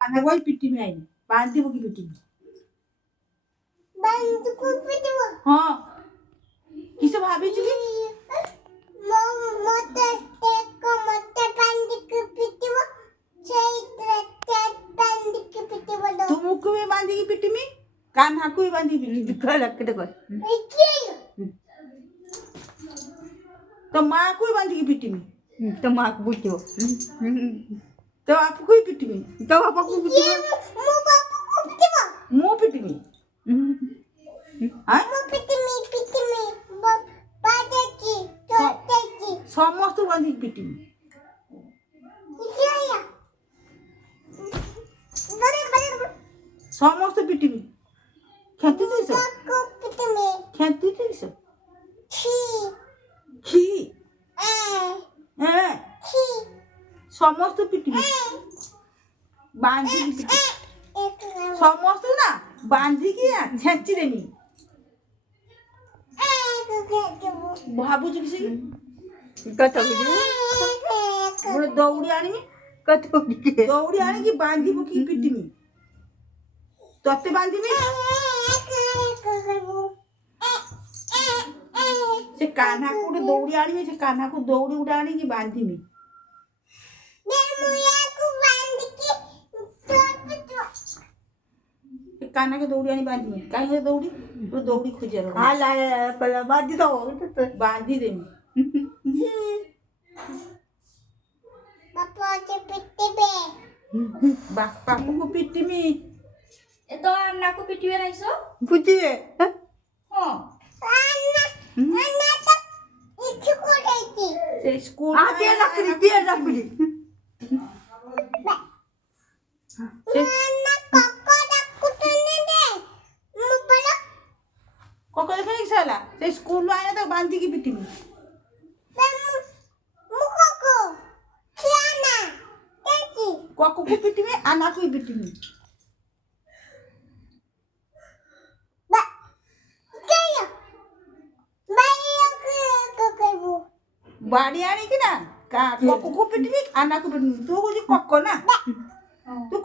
कान्हा को पिट्टी में आई बांधी की पिट्टी में हाँ किसे भाभी जी तुम को भी बांधी की पिट्टी में कान्हा को भी बांधी पिट्टी तो माँ को भी बांधी की पिट्टी में तो माँ को पूछो तो आपको ही पिट्टी में तो पापा को पूछो मुँह पिट्टी में हाँ समस्त बांधी की पिट्टी में समस्त पिट्टी में खेती थी सब खेती थी सब खी समस्त पिट्टी में बांधी की पिट्टी समस्त ना बांधी की ना छेची देनी भाबू जी किसी कथा बुझी बोले दौड़ी आनी में कथा बुझी दौड़ी आनी की बांधी वो की पिट्टी में तोते बांधी में से कान्हा को दौड़ी आनी में से कान्हा को दौड़ी उड़ानी की बांधी में कान्हा के दौड़ी आनी बांधी में कहीं से दौड़ी तो दौड़ी खोजे रहो हाँ ला पहले बांधी दो बांधी दे पापा को पिट्टी में तो अन्ना को पिटी में नाइसो पूछिए हां स्कूल हाँ दिया रखली कोको देखने की साला से स्कूल में आया था बांधी की पिट्टी में कोको को पिट्टी में अन्ना को पिट्टी में बाड़ी आनी की ना का कोको को पिट्टी में अन्ना को पिट्टी में तू कुछ कोको ना तू